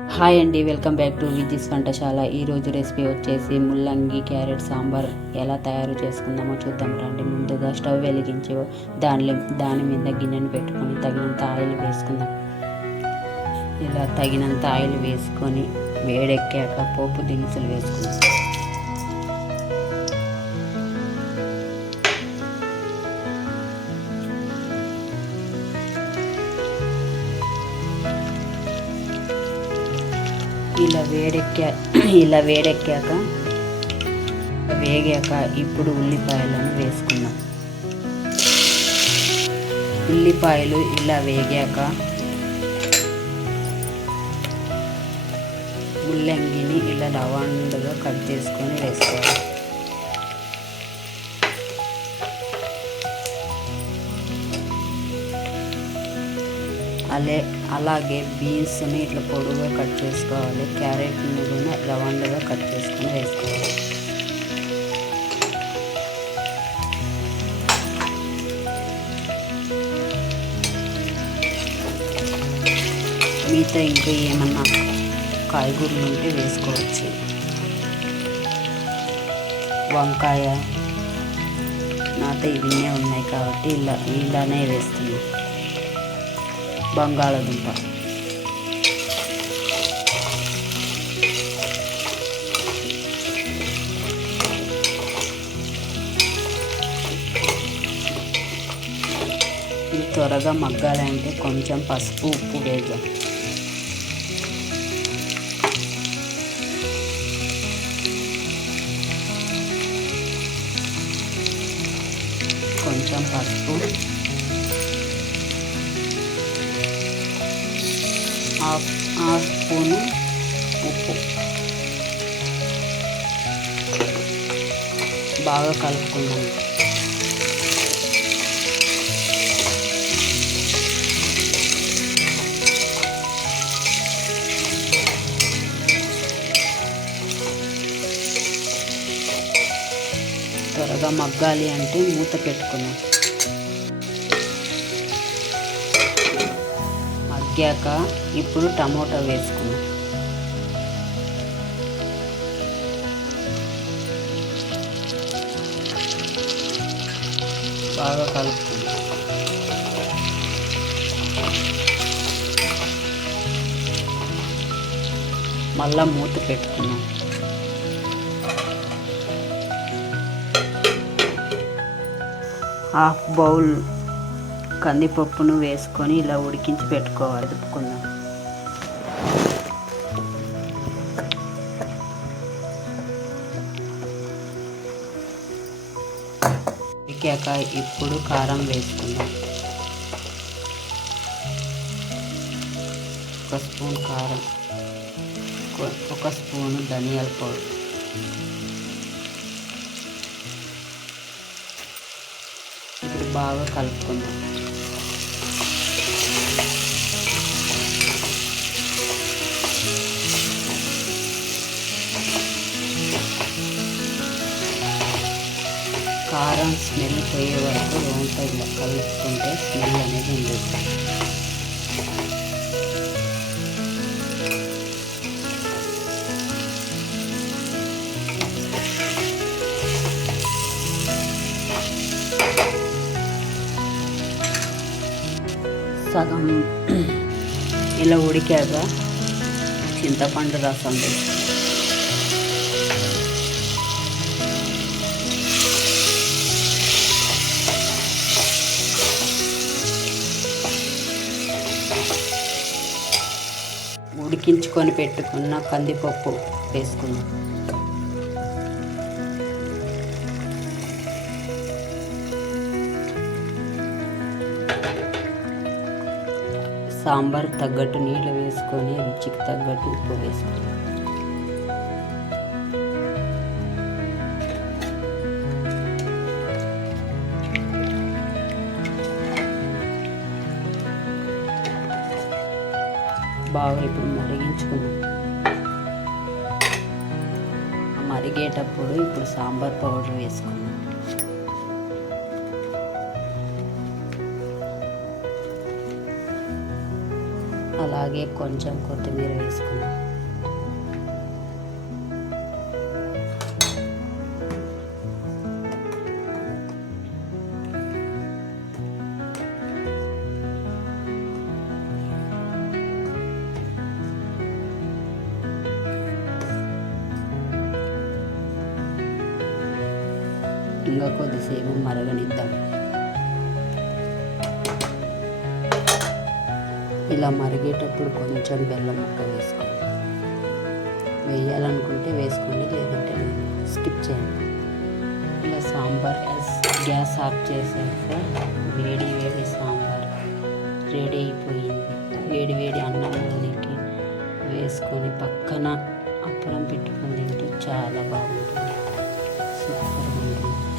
Hi అండి, welcome back to Viji's వంటశాల. ఈరోజు recipe వచ్చేసి ముల్లంగి క్యారెట్ సాంబార్. ఎలా తయారు చేసుకుందామో చూద్దాం రండి. ముందుగా స్టవ్ వెలిగించి దాని మీద గిన్నెను పెట్టుకొని తగినంత ఆయిల్ వేసుకుందాం. ఇలా తగినంత ఆయిల్ వేసుకొని వేడెక్కాక పోపు దినుసులు వేసుకుందాం. ఇలా వేడెక్కాక వేగాక ఇప్పుడు ఉల్లిపాయలను వేసుకుందాం. ఉల్లిపాయలు ఇలా వేగాక ముల్లంగిని ఇలా రౌండ్గా కట్ చేసుకొని వేసుకోవాలి. అలాగే బీన్స్ని ఇట్లా పొడుగా కట్ చేసుకోవాలి. క్యారెట్ని కూడా రౌండ్గా కట్ చేసుకొని వేసుకోవాలి. మిగతా ఇంకా ఏమన్నా కాయగూరలు ఉంటే వేసుకోవచ్చు. వంకాయ నాతో ఇవన్నీ ఉన్నాయి కాబట్టి ఇలానే వేస్తున్నాం. బంగాళదుంప, ఇది త్వరగా మగ్గాలంటే కొంచెం పసుపు ఉప్పు వేద్దాం. కొంచెం పసుపు, హాఫ్ స్పూను ఉప్పు బాగా కలుపుకుందాం. త్వరగా మగ్గాలి అంటే మూత పెట్టుకుందాం. మగ్గాక ఇప్పుడు టమోటా వేసుకుందాం. బాగా కలుపుకుందాం. మళ్ళా మూత పెట్టుకుందాం. హాఫ్ బౌల్ కందిపప్పును వేసుకొని ఇలా ఉడికించి పెట్టుకోవాలి. తిప్పుకుందాం. ఉడికాక ఇప్పుడు కారం వేసుకుందాం. 1 స్పూన్ కారం, 1 స్పూను ధనియాల పౌడర్, ఇప్పుడు బాగా కలుపుకుందాం. కారం స్మెల్ పోయే వరకు రోంత ఇలా కలుపుకుంటే స్మెల్ అనేది ఉండదు. సగం ఇలా ఉడికాక చింతపండు రసం వేసి ఉడికించుకొని పెట్టుకున్న కందిపప్పు వేసుకుందాం. సాంబార్ తగ్గట్టు నీళ్ళు వేసుకొని రుచికి తగ్గట్టు ఉప్పు వేసుకుందాం. బాగా ఇప్పుడు మరిగించుకుందాం. మరిగేటప్పుడు ఇప్పుడు సాంబార్ పౌడర్ వేసుకుందాం. అలాగే కొంచెం కొత్తిమీర వేసుకున్నాం. ఇంకా కొద్దిసేపు మరగనిద్దాం. ఇలా మరిగేటప్పుడు కొంచెం బెల్లం ముక్క వేసుకోండి. వేయాలనుకుంటే వేసుకోండి, లేదంటే స్కిప్ చేయండి. ఇలా సాంబార్ గ్యాస్ ఆఫ్ చేసాక వేడి వేడి సాంబార్ రెడీ అయిపోయింది. వేడి వేడి అన్నంలోనికి వేసుకొని పక్కన అప్పడం పెట్టుకొని తింటే చాలా బాగుంటుంది. సూపర్గా ఉంటుంది.